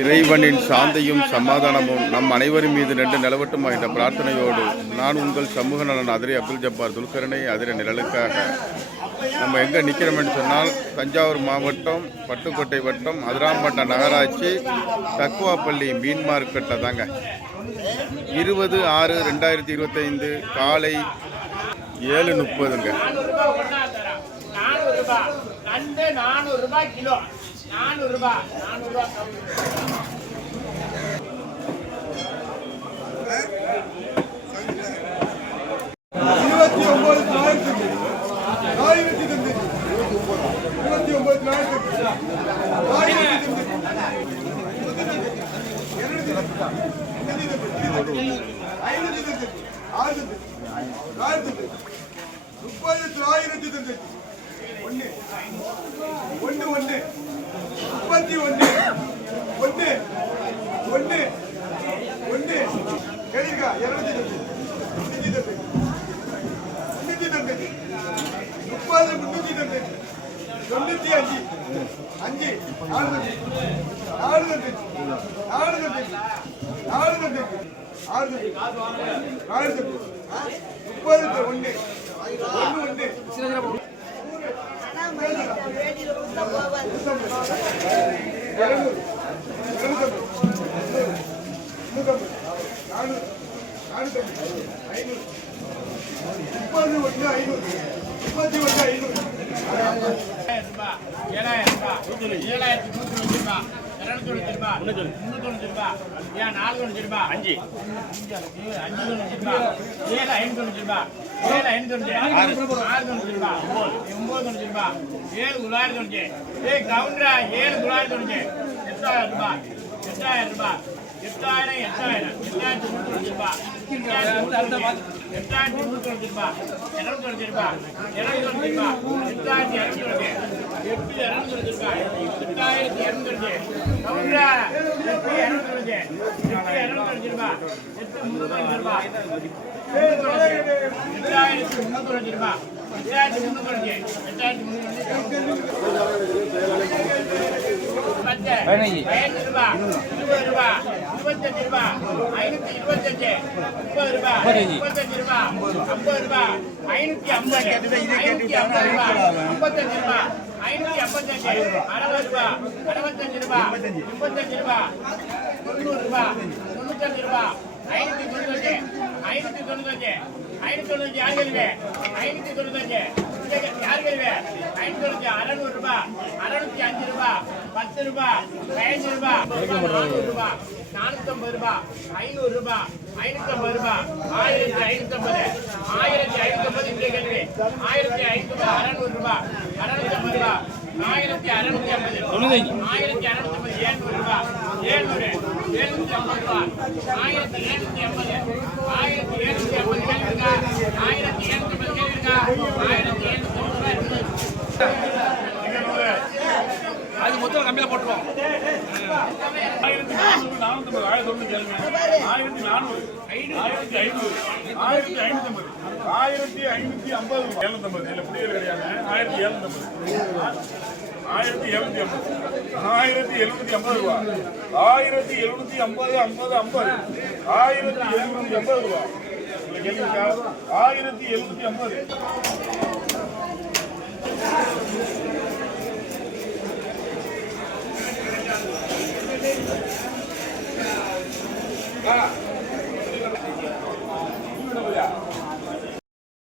இறைவனின் சாந்தியும் சமாதானமும் நம் அனைவரும் மீது நின்று நிலவட்டும் என்ற பிரார்த்தனையோடு நான் உங்கள் சமூக நலன் அதிரை அப்துல் ஜப்பார் துல்கரனை அதிரை நிழலுக்காக. நம்ம எங்கே நிற்கிறோம்னு சொன்னால் தஞ்சாவூர் மாவட்டம் பட்டுக்கோட்டை வட்டம் அதிராம்பட்ட நகராட்சி தக்குவாப்பள்ளி மீன் மார்க்கெட்டில் தாங்க. இருபது ஆறு ரெண்டாயிரத்தி இருபத்தைந்து காலை ஏழு முப்பதுங்க. நானூறு ரூபாய் நானூறு ரூபாய் இருபத்தி ஒன்பது ஆயிரத்தி ஆயிரத்தி தந்து இருபத்தி ஒன்பது ஆயிரத்தி ஆயிரத்தி ஐநூத்தி ஆயிரத்தி ஆறு முப்பது ஆயிரத்தி தந்து ஒன்று ஒன்று ஒன்று முப்பத்தி ஒன்று ஒன்று ஒன்று ஒன்று கேளுக்கா இருநூத்தி தந்து முன்னூத்தி தந்து முன்னூத்தி தொண்ணூத்தி முப்பது முன்னூத்தி தொண்ணூத்தி தொண்ணூத்தி அஞ்சு அஞ்சு நாலு தொண்ணூத்தி நாலு தொண்ணூத்தி நாலு தொண்ணூத்தி நாலு தொண்ணூத்தி ஆறு தொண்ணூத்தி நாலு தொண்ணூத்தி முப்பது ஒண்ணு ஒண்ணு ஒண்ணு இருநூறு இருநூத்தம்பது முன்னூத்தம்பது நானூறு நானூத்தம்பது ஐநூறு முப்பது ஒன்று ஐநூறு முப்பத்தி ஒன்று ஐநூறு ஏழாயிரம் ரூபாய் ஏழாயிரத்தி நூற்றி ரூபாய் தொண்ணூத்தி ரூபாய் முன்னூத்தி தொண்ணூத்தி ரூபாய் ஏன் நாலு தொண்ணூத்தி ரூபாய் அஞ்சு அஞ்சு தொண்ணூத்தி ரூபாய் ஏழு ஐநூத்தி தொண்ணூத்தி ரூபாய் ஏழு ஐநூத்தி தொண்ணூத்தி ஆறு தொண்ணூத்தி ரூபாய் ஒன்பது ஒன்பது தொண்ணூத்தி ரூபாய் ஏழு தொள்ளாயிரத்தி தொண்ணூத்தி கவுண்டரா ஏழு தொள்ளாயிரத்தி தொண்ணூத்தி எட்டாயிரம் ரூபாய் எட்டாயிரம் ரூபாய். எட்டாயிரம் எட்டாயிரம் எட்டாயிரத்தி நூற்றி ரூபாய் எட்டாயிரத்தி நூற்றி ரூபாய் இருநூத்தி ரூபாய் இருநூத்தி ரூபாய் எட்டாயிரத்தி இரநூத்தி எட்டு இரநூத்தி ரூபாய் எட்டாயிரத்தி இரநூத்தி கவுண்டரா எட்டு இரநூத்தி எட்டு இரநூத்தி ரூபாய் எட்டு முன்னூத்தி ரூபாய் எட்டாயிரத்தி முன்னூத்தி ரூபாய் எட்டாயிரத்தி முன்னூத்தி எட்டாயிரத்தி முன்னூத்தி பதினஞ்சு ரூபாய் இருபது ரூபாய் இருபத்தஞ்சு ரூபாய் ஐநூத்தி இருபத்தஞ்சு. முப்பது ரூபாய் முப்பத்தஞ்சு ரூபாய் ஐம்பது ரூபாய் ஐநூத்தி ஐம்பது. ஐநூத்தி ஐம்பது ரூபாய் ஐம்பத்தஞ்சு ரூபாய் ஐநூத்தி ஐம்பத்தஞ்சு. அறுபது ரூபாய் அறுபத்தஞ்சு ரூபாய் முப்பத்தஞ்சு. ரூபாய் தொண்ணூறு ரூபாய் தொண்ணூத்தஞ்சு ரூபாய் ஐநூத்தி தொண்ணூத்தஞ்சு. ஐநூத்தி தொண்ணூத்தஞ்சு. ஐநூத்தி தொண்ணூத்தஞ்சு யார் கேள்வி ஐநூத்தி தொண்ணூத்தஞ்சு. யார் கேள்வி ஐநூத்தி தொண்ணூத்தி அறுநூறு ரூபாய் அறுநூத்தி அஞ்சு ரூபாய் பத்து ரூபாய் பதினஞ்சு ரூபாய் நானூறு ரூபாய் நானூத்தம்பது ரூபாய் ஐநூறு ரூபாய் ஐநூத்தம்பது ரூபாய் ஆயிரத்தி ஐநூத்தம்பது ஆயிரத்தி ஐநூத்தம்பது இந்த கேள்வி. ஆயிரத்தி ஐநூத்தம்பது அறநூறு ரூபாய் அறநூத்தம்பது ரூபாய் ஆயிரத்தி அறுநூத்தி ஐம்பது ஆயிரத்தி அறுநூத்தி ஐம்பது ஏழ்நூறு ரூபாய் ஏழ்நூறு எழுநூத்தி ஐம்பது ரூபாய் ஆயிரத்தி எழுநூத்தி ஐம்பது ஆயிரத்தி எழுநூத்தி ஐம்பது கேள்விக்கா ஆயிரத்தி எழுநூத்தி ஐம்பது கேள்விக்கா ஆயிரத்தி எழுநூத்தி ஐம்பது ரூபாய் அது மொத்தம் கம்மியில போட்டுருவோம் ஆயிரத்தி நானூறு நானூத்தம்பது ஆயிரத்தி தொண்ணூத்தி ஏழு ஆயிரத்தி நானூறு ஆயிரத்தி ஐநூறு ஆயிரத்தி ஐநூத்தி ஐம்பது ஆயிரத்தி ஐநூத்தி ஐம்பது எழுநூத்தம்பது இல்ல புரியல கிடையாது ஆயிரத்தி எழுநூத்தம்பது ஆயிரத்தி எழுநூத்தி ஐம்பது ஆயிரத்தி எழுநூத்தி ஐம்பது ரூபா. ஆயிரத்தி எழுநூத்தி ஐம்பது ஐம்பது ஐம்பது ஆயிரத்தி எழுநூத்தி ஐம்பது ரூபா. ஆயிரத்தி எழுநூத்தி ஐம்பது Gracias.